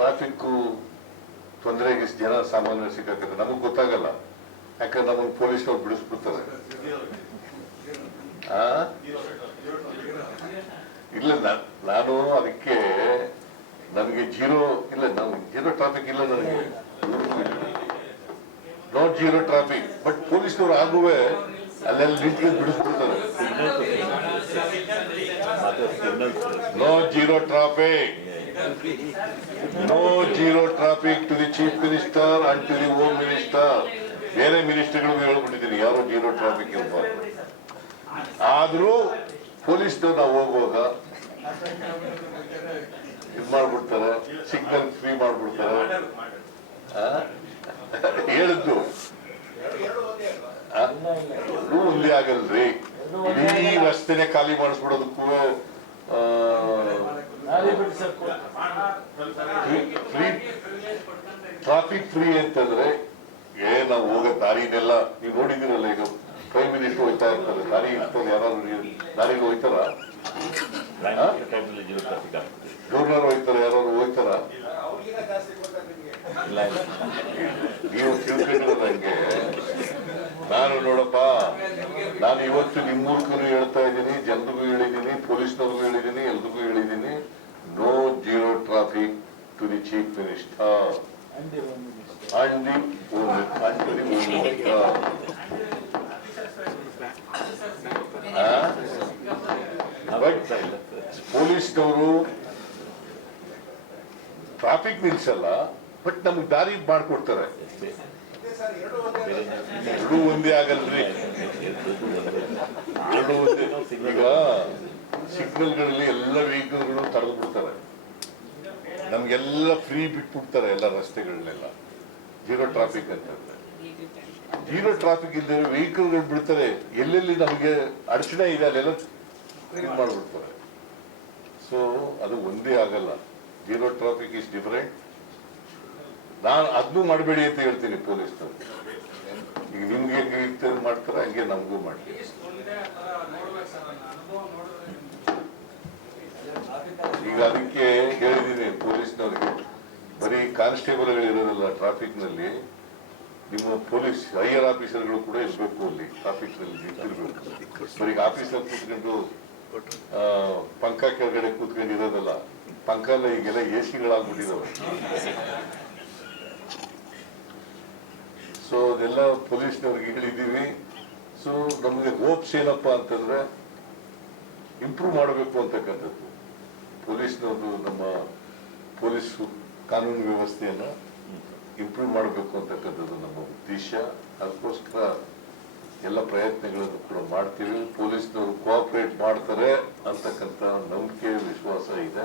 Traffic ತೊಂದರೆಗೆ ಜನ ಸಾಮಾನ್ಯರು ಸಿಕ್ಕಾಕತ್ತೆ, ನಮಗೆ ಗೊತ್ತಾಗಲ್ಲ. ಯಾಕಂದ್ರೆ ನಮ್ಮನ್ನು ಪೊಲೀಸ್ನವ್ರು ಬಿಡಿಸ್ಬಿಡ್ತಾರೆ. ಇಲ್ಲ, ನಾನು ಅದಕ್ಕೆ ನನಗೆ ಜೀರೋ ಇಲ್ಲ, ಜೀರೋ ಟ್ರಾಫಿಕ್ ಇಲ್ಲ ನನಗೆ, ನಾಟ್ ಜೀರೋ ಟ್ರಾಫಿಕ್. ಬಟ್ ಪೊಲೀಸ್ನವ್ರು ಆಗುವೆ ಅಲ್ಲೆಲ್ಲ ನಿಂತ್ಕೊಂಡು ಬಿಡಿಸ್ಬಿಡ್ತಾರೆ. No zero traffic, no zero traffic to the chief minister and to the home minister. ಬೇರೆ ಮಿನಿಸ್ಟರ್ಗಳಿಗೂ ಹೇಳ್ಬಿಟ್ಟಿದ್ದೀನಿ ಯಾರು ಜೀರೋ ಟ್ರಾಫಿಕ್ ಇರಬಾರ್ದು. ಆದ್ರೂ ಪೊಲೀಸ್ನವ್ರು ನಾವು ಹೋಗುವಾಗ ಇದು ಮಾಡ್ಬಿಡ್ತಾರೆ, ಸಿಗ್ನಲ್ ಫ್ರೀ ಮಾಡ್ಬಿಡ್ತಾರೆ. ಹೇಳಿದ್ದು ಒಂದೇ ಆಗಲ್ರಿ, ಇಡೀ ರಸ್ತೆನೆ ಖಾಲಿ ಮಾಡಿಸ್ಬಿಡೋದಕ್ಕೂ ಟ್ರಾಫಿಕ್ ಫ್ರೀ ಅಂತಂದ್ರೆ ನಾವು ಹೋಗೋ ದಾರಿನೆಲ್ಲ ನೀವು ನೋಡಿದಿರಲ್ಲ. ಈಗ ಪ್ರೈಮ್ ಮಿನಿಸ್ಟರ್ ಹೋಯ್ತಾ ಇರ್ತಾರೆ, ದಾರಿ ಇರ್ತದೆ, ಯಾರಾದ್ರು ದಾರಿಗೆ ಹೋಯ್ತಾರ, ಗವರ್ನರ್ ಹೋಯ್ತಾರ, ಯಾರಾದ್ರು ಹೋಯ್ತಾರ? ನೀವು ತಿಳ್ಕೊಂಡಿರೋದು ಹಂಗೆ. ನಾನು ನೋಡಪ್ಪ, ನಾನು ಇವತ್ತು ನಿಮ್ಮ ಮೂಲಕನೂ ಹೇಳ್ತಾ ಇದ್ದೀನಿ, ಜನರಿಗೂ ಹೇಳಿದ್ದೀನಿ, ಪೊಲೀಸ್ನವ್ರಿಗೂ ಹೇಳಿದ್ದೀನಿ, ಎಲ್ರಿಗೂ ಹೇಳಿದ್ದೀನಿ, no zero traffic to the chief minister and the ಪೊಲೀಸ್ನವರು ಟ್ರಾಫಿಕ್ ನಿಲ್ಸಲ್ಲ, ಬಟ್ ನಮ್ಗೆ ದಾರಿ ಮಾಡ್ಕೊಡ್ತಾರೆ. ಎರಡೂ ಒಂದೇ ಆಗಲ್ರಿ, ಎರಡೂ ಒಂದೇ. ಈಗ ಸಿಗ್ನಲ್ಗಳಲ್ಲಿ ಎಲ್ಲ ವೆಹಿಕಲ್ಗಳು ತಡೆದು ಬಿಡ್ತಾರೆ, ನಮ್ಗೆಲ್ಲ ಫ್ರೀ ಬಿಟ್ಬಿಡ್ತಾರೆ ಎಲ್ಲ ರಸ್ತೆಗಳನ್ನೆಲ್ಲ. ಜೀರೋ ಟ್ರಾಫಿಕ್ ಅಂತಂದ್ರೆ ಜೀರೋ ಟ್ರಾಫಿಕ್ ಇಲ್ಲದೆ ವೆಹಿಕಲ್ಗಳು ಬಿಡ್ತಾರೆ, ಎಲ್ಲೆಲ್ಲಿ ನಮಗೆ ಅಡಚಣೆ ಇದೆ ಅಲ್ಲೆಲ್ಲ ಮಾಡ್ಬಿಡ್ತಾರೆ. ಸೊ ಅದು ಒಂದೇ ಆಗಲ್ಲ. Zero traffic is different. ನಾನು ಅದನ್ನೂ ಮಾಡಬೇಡಿ ಅಂತ ಹೇಳ್ತೀನಿ ಪೊಲೀಸ್ನವ್ರು. ಈಗ ನಿಮ್ಗೆ ಹೆಂಗೆ ಮಾಡ್ತಾರೆ ಹಂಗೆ ನಮಗೂ ಮಾಡ್ತೀವಿ. ಈಗ ಅದಕ್ಕೆ ಹೇಳಿದ್ದೀನಿ ಪೊಲೀಸ್ನವ್ರಿಗೆ, ಬರೀ ಕಾನ್ಸ್ಟೇಬಲ್ಗಳು ಇರೋದಿಲ್ಲ ಟ್ರಾಫಿಕ್ ನಲ್ಲಿ, ನಿಮ್ಮ ಪೊಲೀಸ್ ಹೈಯರ್ ಆಫೀಸರ್ಗಳು ಕೂಡ ಇರಬೇಕು ಅಲ್ಲಿ ಟ್ರಾಫಿಕ್ ನಲ್ಲಿ ನಿಂತಿರ್ಬೇಕು. ಬರೀ ಆಫೀಸರ್ ಕೂತ್ಕೊಂಡು ಪಂಕ ಕೆಳಗಡೆ ಕೂತ್ಕೊಂಡು ಇರೋದಲ್ಲ. ಪಂಕಲ್ಲ ಈಗೆಲ್ಲ ಎಸಿಗಳಾಗ್ಬಿಟ್ಟಿದಾವೆ. ಸೊ ಅದೆಲ್ಲ ಪೊಲೀಸ್ನವ್ರಿಗೆ ಹೇಳಿದ್ದೀವಿ. ಸೊ ನಮಗೆ ಹೋಪ್ಸ್ ಏನಪ್ಪ ಅಂತಂದ್ರೆ ಇಂಪ್ರೂವ್ ಮಾಡಬೇಕು ಅಂತಕ್ಕಂಥದ್ದು. ಪೊಲೀಸ್ನವ್ರು ನಮ್ಮ ಪೊಲೀಸ್ ಕಾನೂನು ವ್ಯವಸ್ಥೆಯನ್ನ ಇಂಪ್ರೂವ್ ಮಾಡಬೇಕು ಅಂತಕ್ಕಂಥದ್ದು ನಮ್ಮ ಉದ್ದೇಶ. ಅದಕ್ಕೋಸ್ಕರ ಎಲ್ಲ ಪ್ರಯತ್ನಗಳನ್ನು ಕೂಡ ಮಾಡ್ತೀವಿ. ಪೊಲೀಸ್ನವರು ಕೋಆಪರೇಟ್ ಮಾಡ್ತಾರೆ ಅಂತಕ್ಕಂಥ ನಂಬಿಕೆ, ವಿಶ್ವಾಸ ಇದೆ.